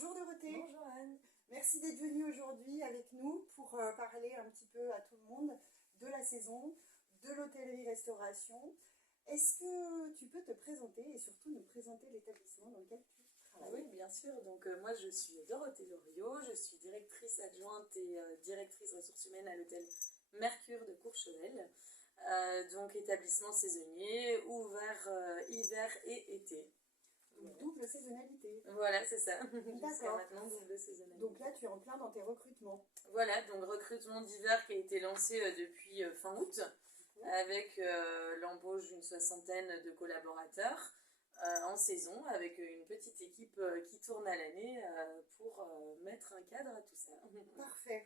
Bonjour Dorothée. Bonjour Anne. Merci d'être venue aujourd'hui avec nous pour parler un petit peu à tout le monde de la saison, de l'hôtellerie-restauration. Est-ce que tu peux te présenter et surtout nous présenter l'établissement dans lequel tu travailles? Oui, bien sûr. Donc moi je suis Dorothée Loriot, je suis directrice adjointe et directrice ressources humaines à l'hôtel Mercure de Courchevel. Donc établissement saisonnier, ouvert hiver et été. Donc double saisonnalité. Voilà, c'est ça. Jusqu'à D'accord. maintenant, double saisonnalité. Donc là, tu es en plein dans tes recrutements. Voilà, donc recrutement d'hiver qui a été lancé depuis fin août, avec l'embauche d'une soixantaine de collaborateurs en saison, avec une petite équipe qui tourne à l'année pour mettre un cadre à tout ça. Parfait.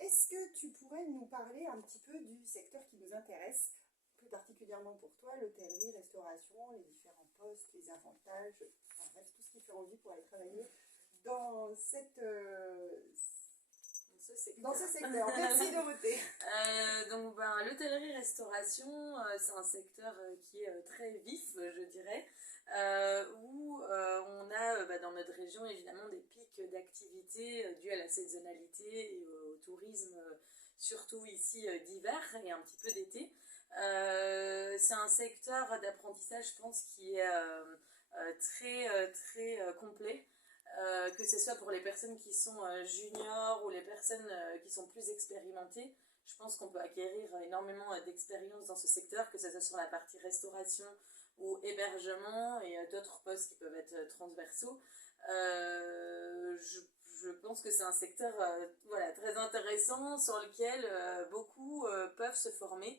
Est-ce que tu pourrais nous parler un petit peu du secteur qui nous intéresse, plus particulièrement pour toi, l'hôtellerie, restauration, les différents postes, les avantages, enfin, bref, tout ce qui fait envie pour aller travailler dans dans ce secteur. Merci Dorothée. Donc l'hôtellerie-restauration, c'est un secteur qui est très vif, je dirais, où on a dans notre région évidemment des pics d'activité dus à la saisonnalité et au tourisme, surtout ici d'hiver et un petit peu d'été. C'est un secteur d'apprentissage, je pense, qui est très complet. Que ce soit pour les personnes qui sont juniors ou les personnes qui sont plus expérimentées, je pense qu'on peut acquérir énormément d'expérience dans ce secteur, que ce soit sur la partie restauration ou hébergement et d'autres postes qui peuvent être transversaux. Je pense que c'est un secteur très intéressant sur lequel beaucoup peuvent se former.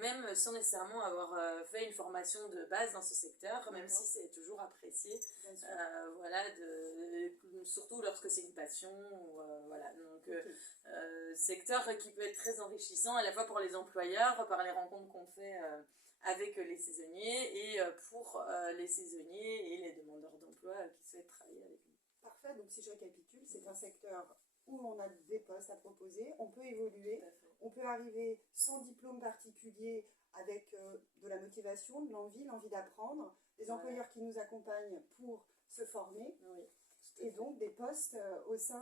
Même sans nécessairement avoir fait une formation de base dans ce secteur, même si c'est toujours apprécié, surtout lorsque c'est une passion, secteur qui peut être très enrichissant à la fois pour les employeurs, par les rencontres qu'on fait avec les saisonniers et pour les saisonniers et les demandeurs d'emploi qui souhaitent travailler avec nous. Parfait, donc si je récapitule, c'est un secteur où on a des postes à proposer, on peut évoluer, on peut arriver sans diplôme particulier avec de la motivation, de l'envie d'apprendre, des employeurs qui nous accompagnent pour se former, et donc des postes au sein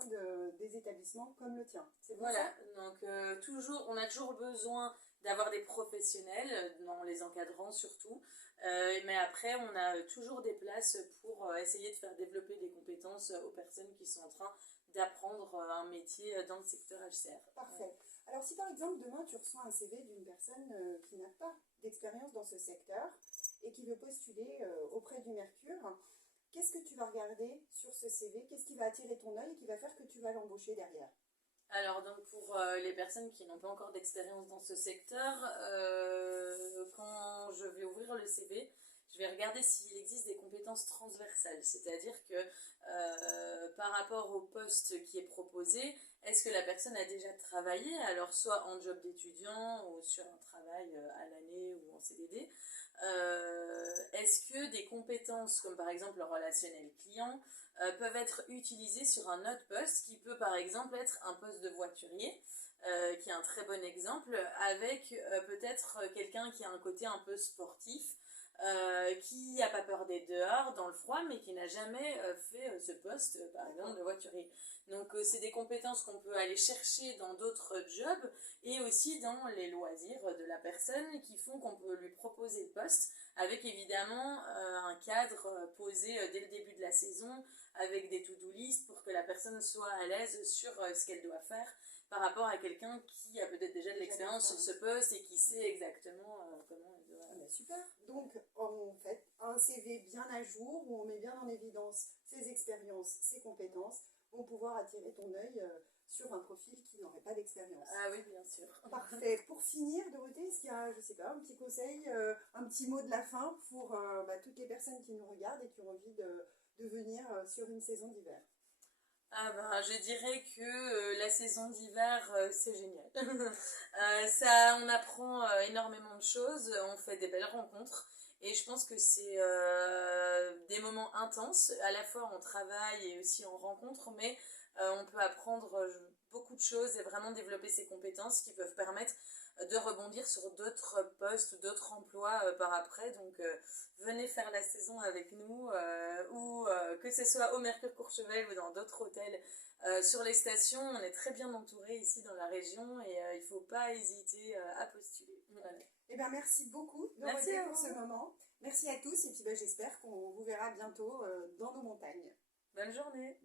des établissements comme le tien. C'est voilà, donc on a toujours besoin d'avoir des professionnels, dans les encadrants surtout, mais après on a toujours des places pour essayer de faire développer des compétences aux personnes qui sont en train d'apprendre un métier dans le secteur HCR. Parfait. Alors si par exemple demain tu reçois un CV d'une personne qui n'a pas d'expérience dans ce secteur et qui veut postuler auprès du Mercure, qu'est-ce que tu vas regarder sur ce CV? Qu'est-ce qui va attirer ton œil et qui va faire que tu vas l'embaucher derrière? Alors donc pour les personnes qui n'ont pas encore d'expérience dans ce secteur, quand je vais ouvrir le CV, je vais regarder s'il existe des compétences transversales, c'est-à-dire que par rapport au poste qui est proposé, est-ce que la personne a déjà travaillé, alors soit en job d'étudiant ou sur un travail à l'année ou en CDD, est-ce que des compétences comme par exemple le relationnel client peuvent être utilisées sur un autre poste qui peut par exemple être un poste de voiturier, qui est un très bon exemple, avec peut-être quelqu'un qui a un côté un peu sportif, qui n'a pas peur d'être dehors dans le froid mais qui n'a jamais fait ce poste par exemple de voiturier. Donc c'est des compétences qu'on peut aller chercher dans d'autres jobs et aussi dans les loisirs de la personne qui font qu'on peut lui proposer le poste avec évidemment un cadre posé dès le début de la saison avec des to-do list pour que la personne soit à l'aise sur ce qu'elle doit faire par rapport à quelqu'un qui a peut-être déjà de l'expérience sur ce poste et qui sait exactement comment elle doit... Super. Donc on fait un CV bien à jour où on met bien en évidence ses expériences, ses compétences vont pouvoir attirer ton œil sur un profil qui n'aurait pas d'expérience. Ah oui, bien sûr. Parfait. Pour finir, Dorothée, est-ce qu'il y a, je sais pas, un petit conseil, un petit mot de la fin pour toutes les personnes qui nous regardent et qui ont envie de venir sur une saison d'hiver? Je dirais que la saison d'hiver, c'est génial. On apprend énormément de choses, on fait des belles rencontres. Et je pense que c'est des moments intenses, à la fois on travaille et aussi on rencontre, mais On peut apprendre beaucoup de choses et vraiment développer ses compétences qui peuvent permettre de rebondir sur d'autres postes ou d'autres emplois par après. Donc venez faire la saison avec nous ou que ce soit au Mercure Courchevel ou dans d'autres hôtels sur les stations. On est très bien entouré ici dans la région et il ne faut pas hésiter à postuler. Voilà. Eh bien, merci beaucoup Dorothée pour ce moment. Merci à tous et puis j'espère qu'on vous verra bientôt dans nos montagnes. Bonne journée.